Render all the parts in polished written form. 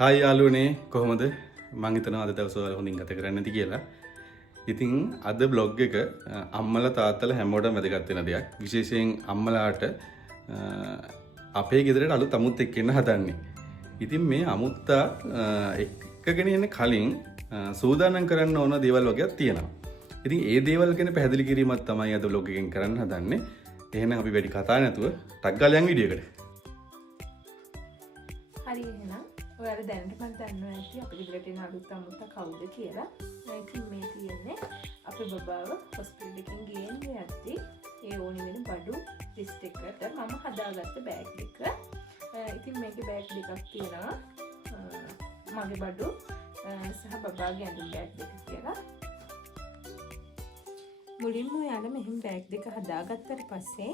Hi යාළුවනේ කොහොමද මං හිතනවා අද දවස් වල හොඳින් ගත කරන්න ඇති කියලා. ඉතින් අද බ්ලොග් එක අම්මලා තාත්තලා හැමෝටම වැදගත් වෙන දෙයක්. විශේෂයෙන් අම්මලාට අපේ ගෙදරට අලුත් අමුත් එක්ක එන්න හදන්නේ. ඉතින් මේ අමුත්තා එක්කගෙන එන්න කලින් සූදානම් කරන්න ඕන දේවල් වගේක් තියෙනවා. ඉතින් ඒ දේවල් ගැන පැහැදිලි කිරීමක් තමයි අද බ්ලොග් එකෙන් කරන්න හදන්නේ. එහෙනම් අපි වැඩි කතා නැතුව ටක් ගාලා යන් වීඩියෝ එකට. හරි එහෙනම් ඔයාලා දැනට මම දන්නවා ඇති අපේ ගෙදරට එන අලුත් අමුත්තා කවුද කියලා. ඉතින් මේ තියෙන්නේ අපේ බබාව හොස්පිටල් එකකින් ගේන්න යද්දී ඒ ඕනි වෙන බඩු ලිස්ට් එකට මම හදාගත්ත බෑග් එක. ඉතින් මේකේ බෑග් දෙකක් තියෙනවා. මගේ බඩු සහ බබාගේ ඇඳුම් බෑග් දෙක කියලා. මුලින්ම ඔයාලා මෙහෙම බෑග් දෙක හදාගත්තට පස්සේ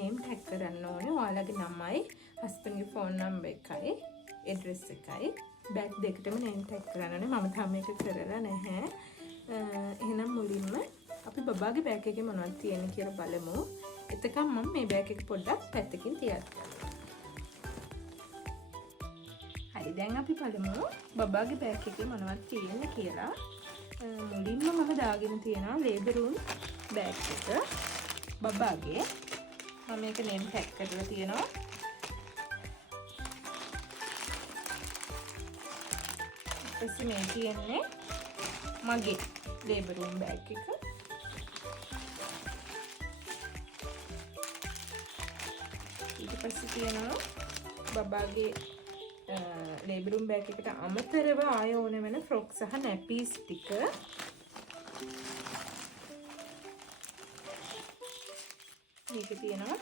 නේම් ටැග් කරන්න ඕනේ. ඔයාලගේ නමයි, හස්බන්ඩ්ගේ ෆෝන් නම්බර් එකයි, ඇඩ්‍රස් එකයි බෑග් දෙකටම නේම් ටැග් කරන්න ඕනේ. මම තාම මේක කරලා නැහැ. එහෙනම් මුලින්ම අපි බබාගේ බෑග් එකේ මොනවද තියෙන්නේ කියලා බලමු. එතකම් මම මේ බෑග් එක පොඩ්ඩක් පැත්තකින් තියන්නම්. හරි දැන් අපි බලමු බබාගේ බෑග් එකේ මොනවද තියෙන්නේ කියලා. මුලින්ම මම දාගෙන තියෙනවා ලේබරුන් බෑග් එක බබාගේ. මම මේක නේම් ටැග් කරලා තියෙනවා. ඊපස්සේ මේ තියෙන්නේ මගේ ලේබරුන් බෑග් එක. ඊට පස්සේ තියෙනවා බබාගේ ලේබරුම් බෑග් එකට අමතරව ආය ඕන වෙන ෆ්‍රොක් සහ නැපීස් ටික. මේක තියෙනවා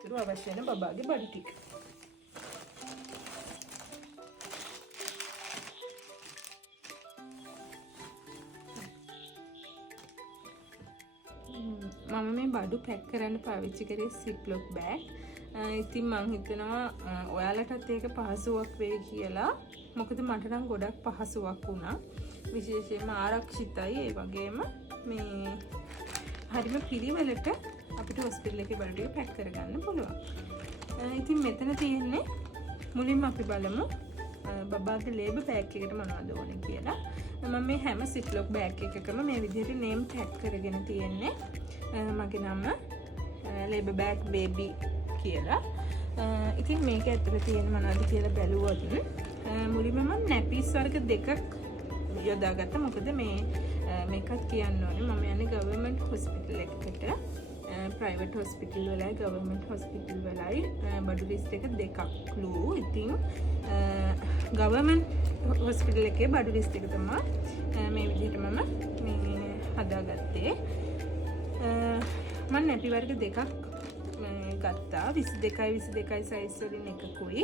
තුරු අවශ්‍ය වෙන බබාගේ බඩු ටික. මම මේ බඩු පැක් කරන්න පාවිච්චි කරේ සිප්ලොක් බෑග්. ඉතින් මං හිතනවා ඔයාලටත් ඒක පහසුවක් වෙයි කියලා. මොකද මට නම් ගොඩක් පහසුවක් වුණා. විශේෂයෙන්ම ආරක්ෂිතයි. ඒ වගේම මේ හරිම පිළිවෙලට අපිට හොස්පිටල් එකේ බඩු ටික පැක් කරගන්න පුළුවන්. ඉතින් මෙතන තියෙන්නේ මුලින්ම අපි බලමු බබාගේ ලේබර් බෑග් එකට මොනවද ඕනේ කියලා. මම මේ හැම සිප්ලොක් බෑග් එකකම මේ විදිහට නේම් ටැග් කරගෙන තියෙන්නේ. මගේ නම ලේබර් බෑග් බේබි කියලා. ඉතින් මේක ඇතුලේ තියෙන මොනවද කියලා බැලුවොත් මුලින්ම මම නැපීස් වර්ග දෙකක් යොදාගත්තා. මොකද මේකත් කියන්න ඕනේ මම යන්නේ ගවර්න්මන්ට් හොස්පිටල් එකකට. ප්‍රයිවට් හොස්පිටල් වලයි ගවර්න්මන්ට් හොස්පිටල් වලයි බඩු ලිස්ට් එක දෙකක්ලු. ඉතින් ගවර්න්මන්ට් හොස්පිටල් එකේ බඩු ලිස්ට් එක තමයි මේ විදිහට මම මේ හදාගත්තේ. මම නැපි වර්ග දෙකක් ගත්තා. 22 සයිස් වලින් එකකුයි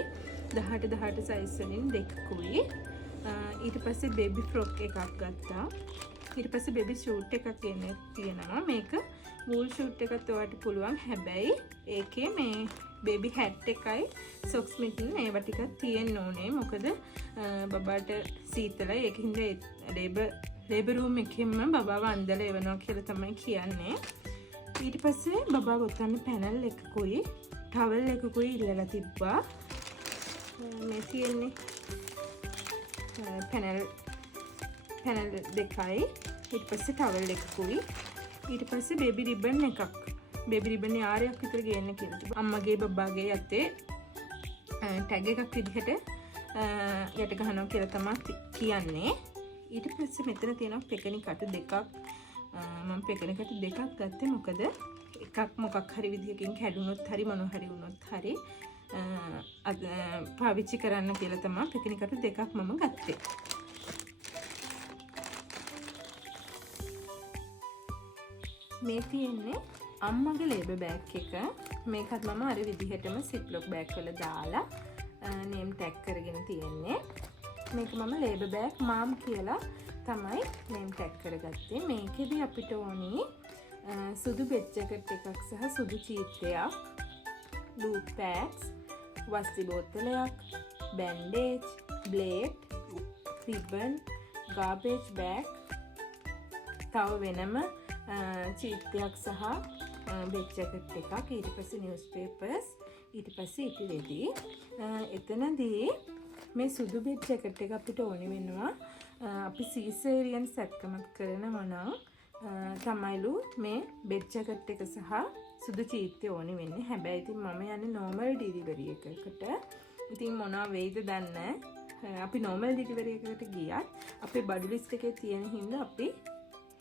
18 සයිස් වලින් දෙකකුයි. ඊට පස්සේ බේබි ෆ්‍රොක් එකක් ගත්තා. ඊට පස්සේ බේබි ෂූට් එකක් තියෙනවා. මේක වූල් ෂූට් එකත් ඔයාලට පුළුවන්. හැබැයි ඒකේ මේ බේබි හැට් එකයි සොක්ස් මිටන් ඒවා ටිකක් තියෙන්න ඕනේ. මොකද බබාට සීතලයි. ඒකින්ද ලේබර් රූම් එකෙන්ම බබාව අන්දලා එවනවා කියලා තමයි කියන්නේ. ඊට පස්සේ බබා ගොතන්න පැනල් එකකුයි ටවල් එකකුයි ඉල්ලලා තිබ්බා. මේ තියෙන්නේ පැනල් දෙකයි. ඊට පස්සේ ටවල් එකකුයි. ඊට පස්සේ බේබි රිබන් එකක්. බේබි රිබන් යාරයක් විතර ගේන්න කියලා තිබ්බා. අම්මගේ බබාගේ යත්තේ ටැග් එකක් විදිහට යට ගහනවා කියලා තමයි කියන්නේ. ඊට පස්සේ මෙතන තියෙනවා පෙකණි කට දෙකක්. මම පෙකණි කට දෙකක් ගත්තේ මොකද එකක් මොකක් හරි විදිහකින් කැඩුනොත් හරි මොන හරි වුණොත් හරි පාවිච්චි කරන්න කියලා තමයි පෙකණි කට දෙකක් මම ගත්තේ. මේ තියෙන්නේ අම්මගේ ලේබර් බෑග් එක. මේකත් මම අර විදිහටම සිප්ලොක් බෑග් වල දාලා නේම් ටැග් කරගෙන තියෙන්නේ. මේක මම ලේබර් බෑග් මාම් කියලා තමයි නේම් ටැග් කරගත්තේ. මේකෙදි අපිට ඕනි සුදු බෙඩ් ජැකට් එකක් සහ සුදු චීත්තයක්, ලූප් පැඩ්ස්, වස්ති බෝතලයක්, bandage, blade, ribbon, garbage bag, තව වෙනම චීත්තයක් සහ බෙඩ් ජැකට් එකක්, ඊට පස්සේ නිවුස් පේපර්ස්, ඊට පස්සේ ඉටි රෙදි. එතනදී මේ සුදු බෙඩ් ජැකට් එක අපිට ඕනි වෙනවා අපි සීසේරියන් සැත්කමක් කරනවා නම් තමයිලු මේ බෙඩ් ජැකට් එක සහ සුදු චීත්තේ ඕනි වෙන්නේ. හැබැයි ඉතින් මම යන්නේ normal delivery එකකට. ඉතින් මොනවා වෙයිද දන්නේ අපි normal delivery එකකට ගියත් අපේ බඩු ලිස්ට් එකේ තියෙන හින්දා අපි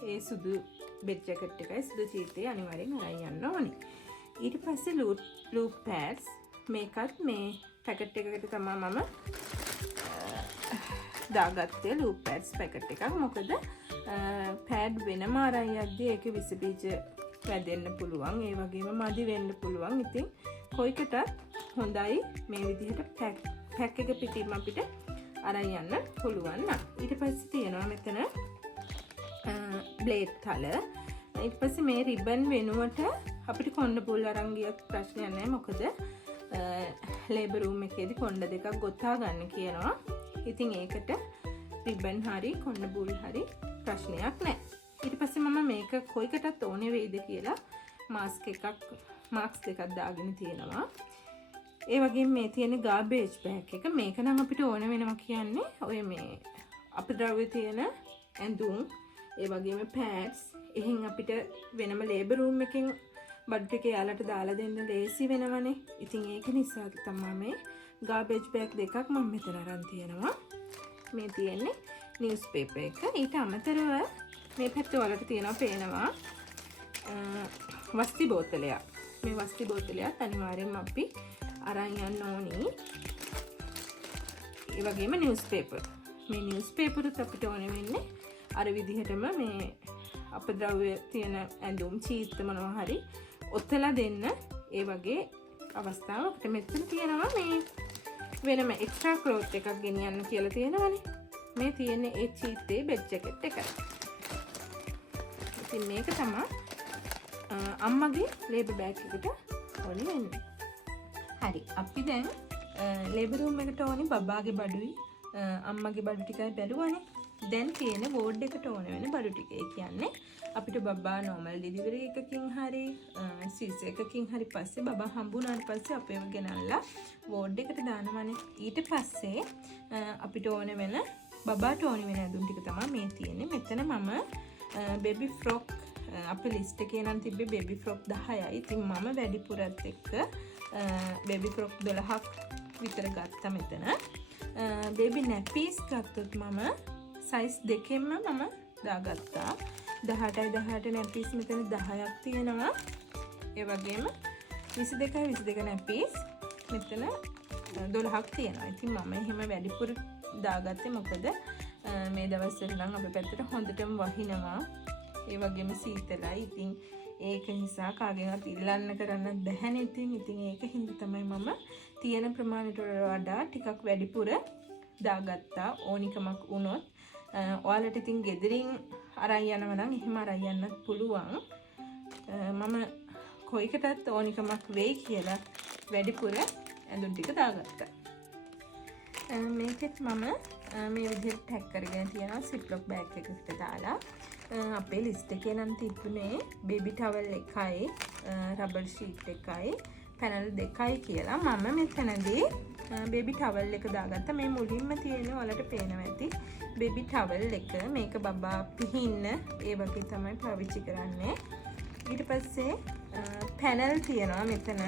ඒ සුදු බෙඩ් ජැකට් එකයි සුදු චීත්තේ අනිවාර්යෙන් අරන් යන්න ඕනි. ඊට පස්සේ loop pads මේකත් මේ පැකට් එකකට තමයි මම දාගත්තේ loop pads පැකට් එකක්. මොකද pad වෙනම අරන් යද්දී ඒකේ විස බීජ වැදෙන්න පුළුවන්. ඒ වගේම මදි වෙන්න පුළුවන්. ඉතින් කොයිකටත් හොඳයි මේ විදිහට පැක් එක පිටින්ම අපිට අරන් යන්න පුළුවන් නම්. ඊට පස්සේ තියෙනවා මෙතන බ්ලේඩ් තල. ඊට පස්සේ මේ රිබන් වෙනුවට අපිට කොණ්ඩ පුල් අරන් ගියත් ප්‍රශ්නයක් නැහැ. මොකද ලේබර් රූම් එකේදී කොණ්ඩ දෙකක් ගොතා ගන්න කියනවා. ඉතින් ඒකට රිබන් හරි කොණ්ඩ පුල් හරි ප්‍රශ්නයක් නැහැ. ඊට පස්සේ මම මේක කොයිකටත් ඕනේ වෙයිද කියලා මාස්ක් දෙකක් දාගෙන තියෙනවා. ඒ වගේම මේ තියෙන ගාබේජ් බෑග් එක මේක නම් අපිට ඕන වෙනවා කියන්නේ ඔය මේ අපද්‍රව්‍ය තියෙන ඇඳුම් ඒ වගේම පැඩ්ස් එහෙන් අපිට වෙනම ලේබර් රූම් එකෙන් බඩු ටික යාලට දාලා දෙන්න ලේසි වෙනවනේ. ඉතින් ඒක නිසා තමයි මේ ගාබේජ් බෑග් දෙකක් මම මෙතන අරන් තියෙනවා. මේ තියෙන්නේ නිවුස් පේපර් එක. ඊට අමතරව මේ පැත්ත වලට තියෙනවා පේනවා වස්ති බෝතලයක්. මේ වස්ති බෝතලයක් අනිවාර්යෙන්ම අපි අරන් යන්න ඕනි. ඒ වගේම නිවුස් පේපර්. මේ නිවුස් පේපරුත් අපිට ඕන වෙන්නේ අර විදිහටම මේ අපද්‍රව්‍ය තියෙන ඇඳුම් චීත්ත මොනවා හරි ඔතලා දෙන්න ඒ වගේ අවස්ථාවකට මෙතන තියෙනවා මේ වෙනම එක්ස්ට්‍රා ක්ලෝත් එකක් ගෙනියන්න කියලා තියෙනවානේ. මේ තියෙන්නේ ඒ චීත්තේ බෙඩ් ජැකට් එක. ඉතින් මේක තමයි අම්මගේ ලේබර් බෑග් එකට ඕනි වෙන්නේ. හරි අපි දැන් ලේබර් රූම් එකට ඕනි බබාගේ බඩුයි අම්මගේ බඩු ටිකයි බැලුවානේ. දැන් තියෙන වෝඩ් එකට ඕන වෙන බඩු ටික. ඒ කියන්නේ අපිට බබා normal delivery එකකින් හරි සීස් එකකින් හරි පස්සේ බබා හම්බුනාට පස්සේ අපේව ගෙනල්ලා වෝඩ් එකට දානවානේ. ඊට පස්සේ අපිට ඕන වෙන බබාට ඕන වෙන ඇඳුම් ටික තමයි මේ තියෙන්නේ. මෙතන මම බේබි ෆ්‍රොක් අපේ ලිස්ට් එකේ නම් තිබ්බේ බේබි ෆ්‍රොක් 10යි. ඉතින් මම වැඩිපුරත් එක්ක බේබි ෆ්‍රොක් 12ක් විතර ගත්තා මෙතන. බේබි නැපීස් ගත්තොත් මම සයිස් දෙකෙන්ම මම දාගත්තා. 18යි 18 නැපීස් මෙතන 10ක් තියෙනවා. ඒ වගේම 22යි 22 නැපීස් මෙතන 12ක් තියෙනවා. ඉතින් මම එහෙම වැඩිපුර දාගත්තේ මොකද මේ දවස්වල නම් අපේ පැත්තට හොඳටම වහිනවා. ඒ වගේම සීතලයි. ඉතින් ඒක නිසා කාගෙන්වත් ඉල්ලන්න කරන්න බැහැනේ. ඉතින් ඒක හින්දා තමයි මම තියෙන ප්‍රමාණයට වඩා ටිකක් වැඩිපුර දාගත්තා. ඕනිකමක් වුණොත් ඔයාලට ඉතින් ගෙදරින් අරන් යනවා නම් එහෙම අරන් යන්නත් පුළුවන්. මම කොයිකටත් ඕනිකමක් වෙයි කියලා වැඩිපුර ඇඳුම් ටික දාගත්තා. මේකෙත් මම මේ විදිහට ටැග් කරගෙන තියෙනවා සිප්ලොක් බෑග් එකකට දාලා. අපේ ලිස්ට් එකේ නම් තිබුණේ බේබි ටවල් එකයි රබර් ෂීට් එකයි පැනල් දෙකයි කියලා. මම මෙතනදී බේබි ටවල් එක දාගත්තා. මේ මුලින්ම තියෙන ඔයාලට පේනවා ඇති බේබි ටවල් එක. මේක බබා පිහින්න ඒ වගේ තමයි පාවිච්චි කරන්නේ. ඊට පස්සේ පැනල් තියෙනවා මෙතන.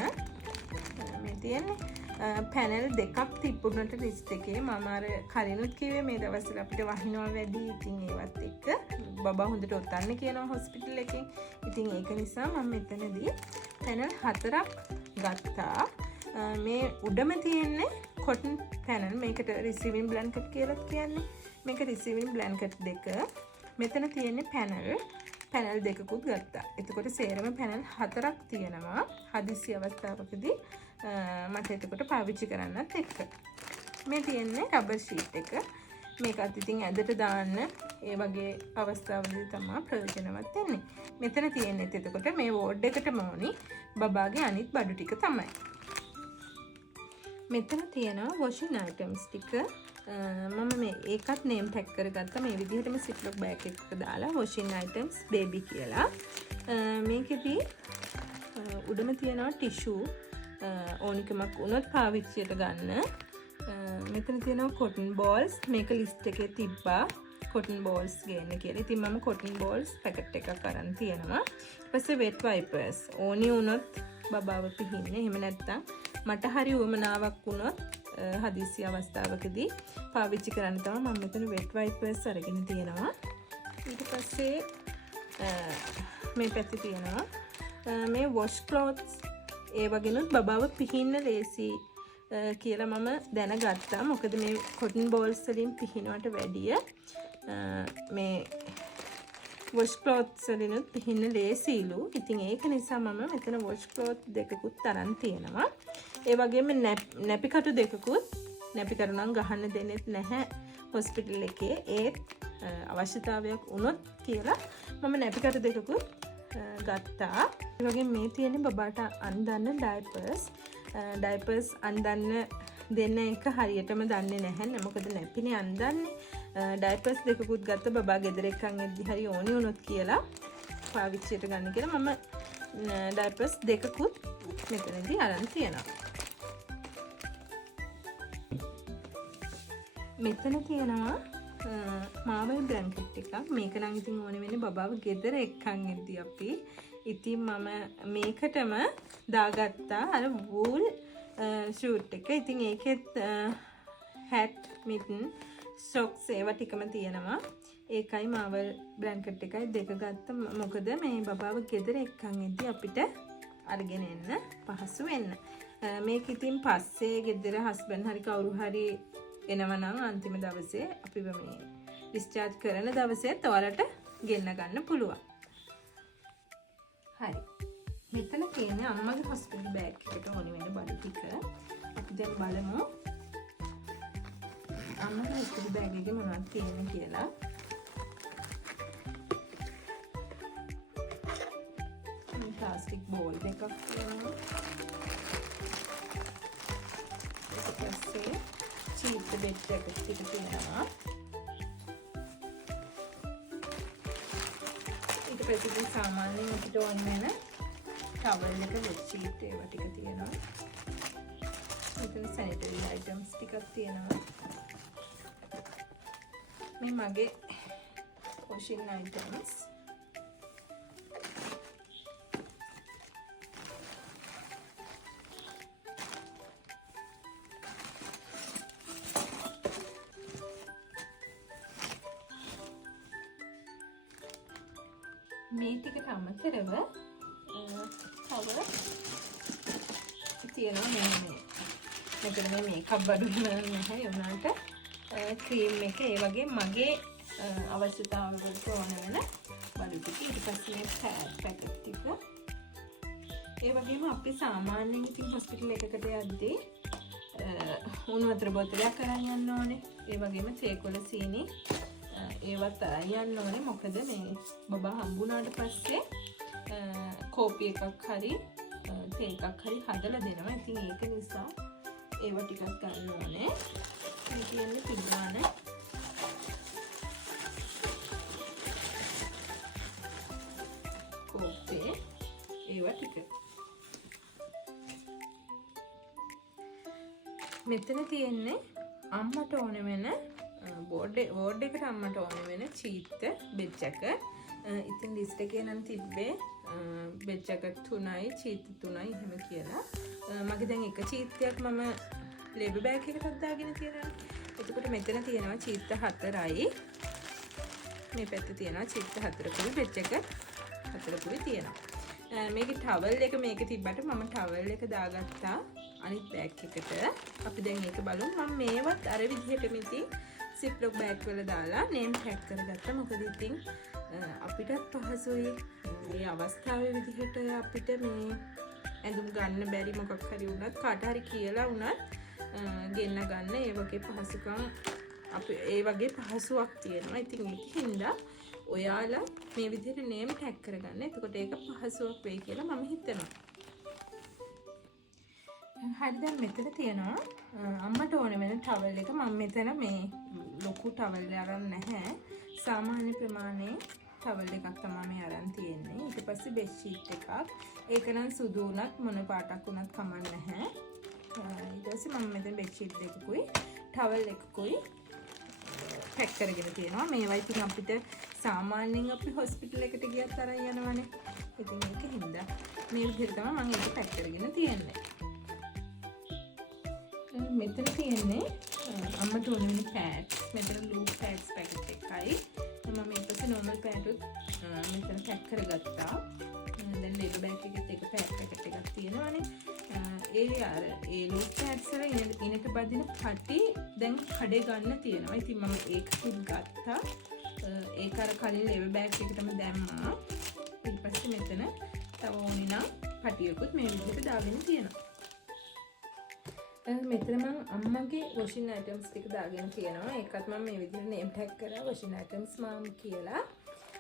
මේ තියෙන්නේ පැනල් දෙකක් තිබුණට ලිස්ට් එකේ. මම අර කලිනුත් කිව්වේ මේ දවස්වල අපිට වහිනවා වැඩි. ඉතින් ඒවත් එක්ක බබා හොඳට ඔතන්න කියනවා හොස්පිටල් එකෙන්. ඉතින් ඒක නිසා මම මෙතනදී පැනල් 4ක් ගත්තා. මේ උඩම තියෙන්නේ කොටන් පැනල්. මේකට රිසීවින් බ්ලැන්කට් කියලා කියන්නේ. මේක රිසීවින් බ්ලැන්කට් දෙක. මෙතන තියෙන්නේ පැනල් දෙකකුත් ගත්තා. එතකොට සේරම පැනල් 4ක් තියෙනවා. හදිසි අවස්ථාවකදී මට එතකොට පාවිච්චි කරන්නත් එක්ක. මේ තියෙන්නේ රබර් ෂීට් එක. මේකත් ඉතින් ඇදට දාන්න ඒ වගේ අවස්ථාවලදී තමයි ප්‍රයෝජනවත් වෙන්නේ. මෙතන තියෙන්නේ එතකොට මේ වෝඩ් එකටම ඕනි බබාගේ අනිත් බඩු ටික තමයි. මෙතන තියෙනවා වොෂින් අයිටම්ස් ටික. මම මේ ඒකත් නේම් ටැග් කරගත්තා. මේ විදිහටම සිප්ලොක් බෑග් එකකට දාලා වොෂින් අයිටම්ස් බේබි කියලා. මේකෙදී උඩම තියෙනවා ටිෂු ඕනිකමක් වුණොත් පාවිච්චියට ගන්න. මෙතන තියෙනවා cotton balls. මේක list එකේ තිබ්බා. cotton balls ගේන්න කියලා. ඉතින් මම cotton balls පැකට් එකක් අරන් තියෙනවා. ඊට පස්සේ wet wipers. ඕනි වුණොත් බබාව පිහින්න. එහෙම නැත්නම් මට හරි උවමනාවක් වුණොත් හදිසි අවස්ථාවකදී පාවිච්චි කරන්න තමයි මම මෙතන wet wipers අරගෙන තියෙනවා. ඊට පස්සේ මේ පැත්තේ තියෙනවා මේ wash cloths. ඒ වගේනුත් බබාව පිහින්න ලේසි කියලා මම දැනගත්තා. මොකද මේ cotton balls වලින් පිහිනවට වැඩිය මේ wash cloths වලිනුත් පිහින්න ලේසිලු. ඉතින් ඒක නිසා මම මෙතන wash cloth දෙකකුත් අරන් තියෙනවා. ඒ වගේම නැපි කටු දෙකකුත්. නැපි කටු නම් ගහන්න දෙන්නෙත් නැහැ හොස්පිටල් එකේ. ඒත් අවශ්‍යතාවයක් වුණොත් කියලා මම නැපි කටු දෙකකුත් ගත්තා. ඒ වගේම මේ තියෙන්නේ බබාට අන්දන්න ඩයිපර්ස් අන්දන්න දෙන්න එක හරියටම දන්නේ නැහැ. මොකද නැපිනේ අන්දන්නේ. ඩයිපර්ස් දෙකකුත් ගත්ත බබා ගෙදර එක්කන් එද්දි හරි ඕනි වුණොත් කියලා පාවිච්චියට ගන්න කියලා මම ඩයිපර්ස් දෙකකුත් මෙතනදී අරන් තියෙනවා. මෙතන තියෙනවා මාවල් බ්ලැන්කට් එකක්. මේක නම් ඉතින් ඕනේ වෙන්නේ බබාව ගෙදර එක්කන් එද්දි අපි. ඉතින් මම මේකටම දාගත්තා අර වූල් ෂූට් එක. ඉතින් ඒකෙත් හැට් මිටන් සොක්ස් ඒවා ටිකම තියෙනවා. ඒකයි මාවල් බ්ලැන්කට් එකයි දෙක ගත්ත. මොකද මේ බබාව ගෙදර එක්කන් එද්දි අපිට අරගෙන එන්න පහසු වෙන්න. මේක ඉතින් පස්සේ ගෙදර හස්බන්ඩ් හරි කවුරු හරි එනවනම් අන්තිම දවසේ අපිව මේ ඩිස්චාර්ජ් කරන දවසේත් ඔයාලට ගෙන්න ගන්න පුළුවන්. හරි. මෙතන තියෙන්නේ අම්මගේ හොස්පිටල් බෑග් එකට ඕනි වෙන බඩු ටික. අපි දැන් බලමු අම්මගේ හොස්පිටල් බෑග් එකේ මොනවද තියෙන්නේ කියලා. මේ ප්ලාස්ටික් බෝල් දෙකක් තියෙනවා. ඊට පස්සේ චීප් බෙඩ් එකක් ටික තියෙනවා. ඊට පස්සේ සාමාන්‍යයෙන් අපිට ඕන වෙන ටවල් එක බෙඩ්ෂීට් ඒවා ටික තියෙනවා. මෙතන සැනිටරි අයිටම්ස් ටිකක් තියෙනවා. මේ මගේ වොෂින් අයිටම්ස්. මේ ටිකට අමතරව තව තියෙනවා මෙතන මේ මේකප් බඩු නැහැ. ඒ වුණාට ක්‍රීම් එක ඒ වගේ මගේ අවශ්‍යතාවවලට ඕන වෙන බඩු ටික. ඊට පස්සේ මේ පැකට් ටික. ඒ වගේම අපි සාමාන්‍යයෙන් ඉතින් හොස්පිටල් එකකට යද්දී උණු වතුර බෝතලයක් අරන් යන්න ඕනේ. ඒ වගේම තේකොළ සීනි ඒවත් යන්න ඕනේ. මොකද මේ බබා හම්බුනාට පස්සේ කෝපි එකක් හරි තේ එකක් හරි හදලා දෙනවා. ඉතින් ඒක නිසා ඒව ටිකක් ගන්න ඕනේ. මේ කියන්නේ පිළිගන්න කෝපි ඒව ටික. මෙතන තියෙන්නේ අම්මට ඕන වෙන බෝඩ් එකට අම්මට ඕන වෙන චීත්ත බෙඩ් ජැකට්. ඉතින් ලිස්ට් එකේ නම් තිබ්බේ බෙඩ් ජැකට් 3යි චීත්ත 3යි එහෙම කියලා. මගේ දැන් එක චීත්තයක් මම ලේබර් බෑග් එකකට දාගෙන තියෙනවා. එතකොට මෙතන තියෙනවා චීත්ත 4යි. මේ පැත්තේ තියෙනවා චීත්ත 4කුයි බෙඩ් ජැකට් 4කුයි තියෙනවා. මේකේ ටවල් එක මේකේ තිබ්බට මම ටවල් එක දාගත්තා අනිත් බෑග් එකට. අපි දැන් මේක බලමු. මම මේවත් අර විදිහටම ඉතින් සිප්ලොක් බෑග් වල දාලා නේම් ටැග් කරගත්තා. මොකද ඉතින් අපිටත් පහසුයි මේ අවස්ථාවේ විදිහට අපිට මේ ඇඳුම් ගන්න බැරි මොකක් හරි වුණත් කාට හරි කියලා වුණත් ගෙන්න ගන්න ඒ වගේ පහසුකම් අපි ඒ වගේ පහසුවක් තියෙනවා. ඉතින් ඒකින්ද ඔයාලා මේ විදිහට නේම් ටැග් කරගන්න. එතකොට ඒක පහසුවක් වෙයි කියලා මම හිතනවා. හරි දැන් මෙතන තියෙනවා අම්මට ඕන වෙන ටවල් එක. මම මෙතන මේ ලොකු ටවල් අරන් නැහැ. සාමාන්‍ය ප්‍රමාණයේ ටවල් එකක් තමයි මේ අරන් තියෙන්නේ. ඊට පස්සේ බෙඩ් ෂීට් එකක්. ඒක නම් සුදු උනත් මොන පාටක් උනත් කමක් නැහැ. ඊට පස්සේ මම මෙතන බෙඩ් ෂීට් දෙකකුයි ටවල් එකකුයි පැක් කරගෙන තියෙනවා. මේවා ඉතින් අපිට සාමාන්‍යයෙන් අපි හොස්පිටල් එකට ගියත් අරන් යනවනේ. ඉතින් ඒක හින්දා මේ විදිහට තමයි මම ඒක පැක් කරගෙන තියෙන්නේ. මෙතන තියෙන්නේ අම්මට ඕන වෙන පෑඩ්ස්. මෙතන ලූප් පෑඩ්ස් පැකට් එකයි. මම ඊට පස්සේ normal පෑඩ් උත් මෙතන පැක් කරගත්තා. දැන් ලේබර් බෑග් එකෙත් එක පැකට් එකක් තියෙනවානේ. ඒ ලූප් පෑඩ්ස් වල ඉනට බදින පටි දැන් කඩේ ගන්න තියෙනවා. ඉතින් මම ඒකත් ගත්තා. ඒක අර කලින් ලේබර් බෑග් එකටම දැම්මා. ඊට පස්සේ මෙතන තව ඕනේ නම් පටියකුත් මේ විදිහට දාගෙන තියෙනවා. මෙතන මම අම්මගේ වොෂින් අයිටම්ස් ටික දාගෙන තියෙනවා. ඒකත් මම මේ විදිහට නේම් ටැග් කරා වොෂින් අයිටම්ස් මම කියලා.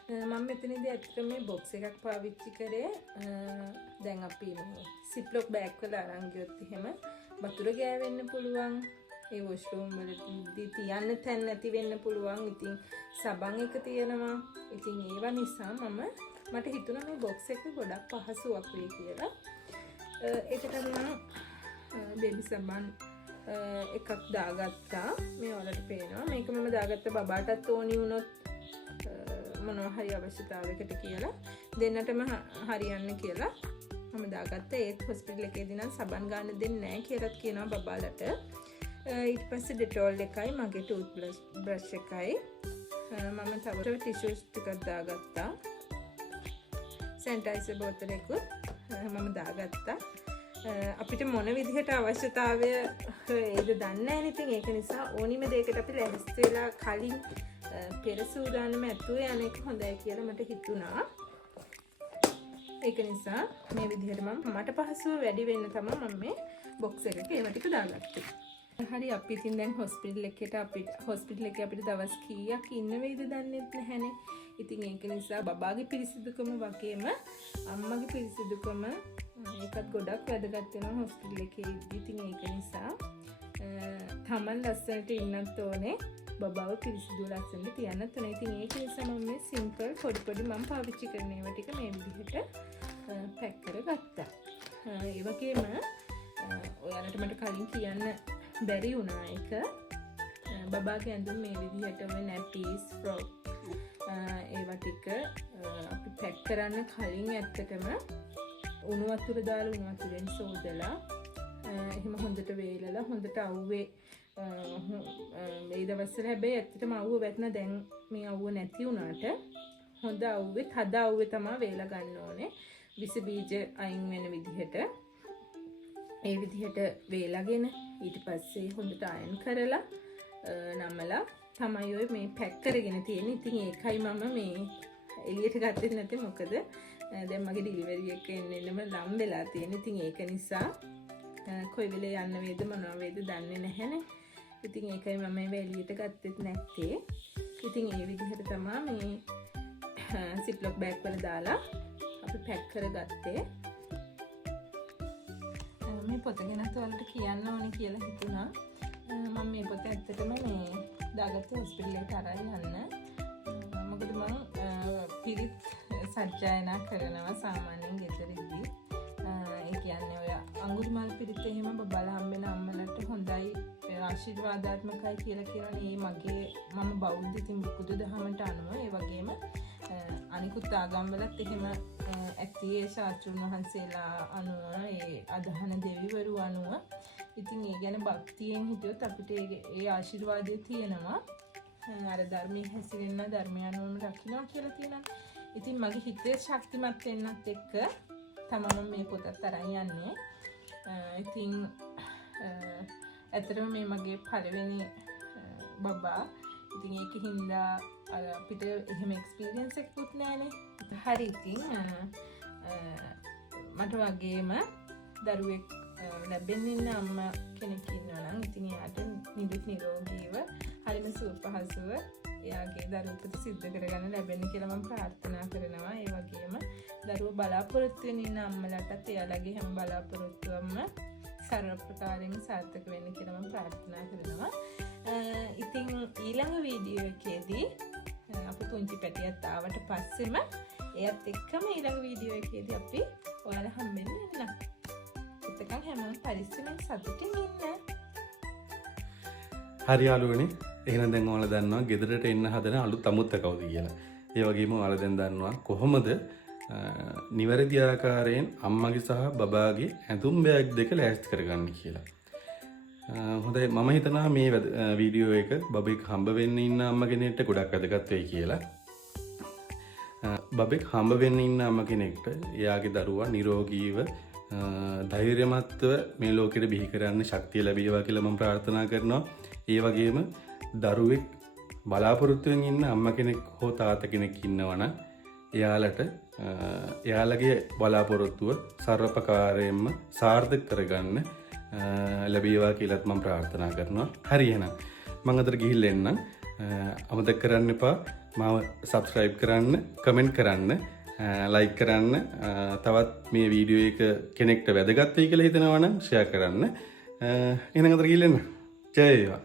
මම මෙතනදී ඇත්තටම මේ බොක්ස් එකක් පාවිච්චි කරේ. දැන් අපි මේ සිප්ලොක් බෑග් වල අරන් ගියොත් එහෙම වතුර ගෑවෙන්න පුළුවන්. ඒ වොෂ්රූම් වලදී තියන්න තැන් නැති වෙන්න පුළුවන්. ඉතින් සබන් එක තියෙනවා. ඉතින් ඒවා නිසා මට හිතුණා මේ බොක්ස් එක ගොඩක් පහසුවක් වෙයි කියලා. ඒකට මම බේබි සබන් එකක් දාගත්තා. මේ වලට පේනවා. මේක මම දාගත්ත බබාටත් ඕනි වුණොත් මොනවා හරි අවශ්‍යතාවයකට කියලා දෙන්නටම හරියන්න කියලා මම දාගත්තා. ඒත් හොස්පිටල් එකේදී නම් සබන් ගන්න දෙන්නේ නැහැ කියලාත් කියනවා බබාලට. ඊට පස්සේ ඩෙටෝල් එකයි මගේ ටූත් බ්‍රෂ් එකයි මම තව ටිෂුස් ටිකක් දාගත්තා. සැනිටයිසර් බෝතලයකුත් මම දාගත්තා. අපිට මොන විදිහට අවශ්‍යතාවය ඒද දන්නේ නැහැ. ඉතින් ඒක නිසා ඕනිම දෙයකට අපි ලැහැස්ති වෙලා කලින් පෙර සූදානම ඇතුව යන එක හොඳයි කියලා මට හිතුණා. ඒක නිසා මේ විදිහට මට පහසුව වැඩි වෙන්න තමයි මම මේ බොක්ස් එකක ඒව ටික දාගත්තේ. හරි අපි ඉතින් දැන් හොස්පිටල් එකේ අපිට දවස් කීයක් ඉන්න වෙයිද දන්නේ නැහැනේ. ඉතින් ඒක නිසා බබාගේ පිරිසිදුකම වගේම අම්මගේ පිරිසිදුකම ඒකත් ගොඩක් වැදගත් වෙනවා හොස්පිටල් එකේ ඉඳි. ඉතින් ඒක නිසා තමන් ලස්සනට ඉන්නත් ඕනේ. බබාව පිරිසිදු ලස්සනට තියන්නත් ඕනේ. ඉතින් ඒක නිසා මම මේ සිම්පල් පොඩි මම පාවිච්චි කරන ඒවා ටික මේ විදිහට පැක් කරගත්තා. ඒ වගේම ඔයාලට මට කලින් කියන්න බැරි වුණා එක බබාගේ ඇඳුම් මේ විදිහට ඔය නැපීස් ෆ්‍රොක් ඒවා ටික අපි පැක් කරන්න කලින් ඇත්තටම උණු වතුර දාලා උණු වතුරෙන් සෝදලා එහෙම හොඳට වේලලා හොඳට අවුවේ මේ දවස්වල හැබැයි ඇත්තටම අවුව වැටෙන දැන් මේ අවුව නැති වුණාට හොඳ අවුවේ තද අවුවේ තමයි වේලා ගන්න ඕනේ. විස බීජ අයින් වෙන විදිහට ඒ විදිහට වේලාගෙන ඊට පස්සේ හොඳට අයන් කරලා නමලා තමයි ඔය මේ පැක් කරගෙන තියෙන්නේ. ඉතින් ඒකයි මම මේ එළියට ගත්තේ නැත්තේ මොකද දැන් මගේ ඩිලිවරි එක එන්නෙම ලම් වෙලා තියෙන. ඉතින් ඒක නිසා කොයි වෙලේ යන්න වේද මොනවා වේද දන්නේ නැහැනේ. ඉතින් ඒකයි මම මේ එළියට ගත්තෙත් නැත්තේ. ඉතින් ඒ විදිහට තමයි මේ සිප්ලොක් බෑග් වල දාලා අපි පැක් කරගත්තේ. මේ පොත ගැනත් ඔයාලට කියන්න ඕනේ කියලා හිතුණා. මම මේ පොත ඇත්තටම මේ දාගත්තේ හොස්පිටල් එකට අරන් යන්න. මොකද මම පිරිත් සජ්ජායනා කරනවා සාමාන්‍යයෙන් ගෙදරදී. ඒ කියන්නේ ඔය අඟුරුමාල් පිරිත් එහෙම බබලා හම්බෙන අම්මලට හොඳයි ආශිර්වාදාත්මකයි කියලා කියනනේ. මම බෞද්ධ ඉතින් බුදුදහමට අනුව ඒ වගේම අනිකුත් ආගම්වලත් එහෙම ඇති ඒ ශාස්ත්‍රඥ වහන්සේලා අනුව ඒ අදහන දෙවිවරු අනුව ඉතින් ඒ ගැන භක්තියෙන් හිටියොත් අපිට ඒ ආශිර්වාදය තියෙනවා. අර ධර්මයේ හැසිරෙන්න ධර්මය අනුවම රකින්නවා කියලා තියෙනවා. ඉතින් මගේ හිතේ ශක්තිමත් වෙන්නත් එක්ක තමයි මේ පොතත් අරන් යන්නේ. ඉතින් ඇත්තටම මේ මගේ පළවෙනි බබා. ඉතින් ඒකින්ද අපිට එහෙම එක්ස්පීරියන්ස් එකකුත් නැහැනේ. හරි ඉතින් මට වගේම දරුවෙක් ලැබෙන්න ඉන්න අම්මා කෙනෙක් ඉන්නවා නම් ඉතින් එයාට නිදුක් නිරෝගීව හරිම සුව පහසුව එයාගේ දරුවපත සිද්ධ කරගන්න ලැබෙන්න කියලා මම ප්‍රාර්ථනා කරනවා. ඒ වගේම දරුවෝ බලාපොරොත්තු වෙන ඉන්න අම්මලාටත් එයාලගේ හැම බලාපොරොත්තුවම සරල ප්‍රකාරයෙන් සාර්ථක වෙන්න කියලා මම ප්‍රාර්ථනා කරනවා. ඉතින් ඊළඟ වීඩියෝ එකේදී අපි පුංචි පැටියක් ආවට පස්සෙම එයත් එක්කම ඊළඟ වීඩියෝ එකේදී අපි ඔයාලා හම්බෙන්න එන්න. එතකන් හැමෝම පරිස්සමෙන් සතුටින් ඉන්න. හරි යාළුවනේ එහෙනම් දැන් ඔයාලා දන්නවා ගෙදරට එන්න හදන අලුත් අමුත්ත කවුද කියලා. ඒ වගේම ඔයාලා දැන් දන්නවා කොහොමද නිවැරදි ආකාරයෙන් අම්මගේ සහ බබාගේ ඇඳුම් බෑග් දෙක ලෑස්ති කරගන්න කියලා. හොඳයි මම හිතනවා මේ වීඩියෝ එක බබෙක් හම්බ වෙන්න ඉන්න අම්ම කෙනෙක්ට ගොඩක් වැදගත් වෙයි කියලා. බබෙක් හම්බ වෙන්න ඉන්න අම්ම කෙනෙක්ට එයාගේ දරුවා නිරෝගීව ධෛර්යමත්ව මේ ලෝකෙට බිහි කරන්න ශක්තිය ලැබේවා කියලා මම ප්‍රාර්ථනා කරනවා. ඒ වගේම දරුවෙක් බලාපොරොත්තුවෙන් ඉන්න අම්ම කෙනෙක් හෝ තාත්තා කෙනෙක් ඉන්නවනම් එයාලට එයාලගේ බලාපොරොත්තුව සර්වපකාරයෙන්ම සාර්ථක කරගන්න ලැබේවා කියලාත් මම ප්‍රාර්ථනා කරනවා. හරි එහෙනම් මම අදට ගිහිල්ලා එන්නම්. අමතක කරන්න එපා මාව subscribe කරන්න, comment කරන්න, like කරන්න. තවත් මේ වීඩියෝ එක කෙනෙක්ට වැදගත් වෙයි කියලා හිතනවා නම් share කරන්න. එහෙනම් අදට ගිහිල්ලා එන්න. ජය වේවා.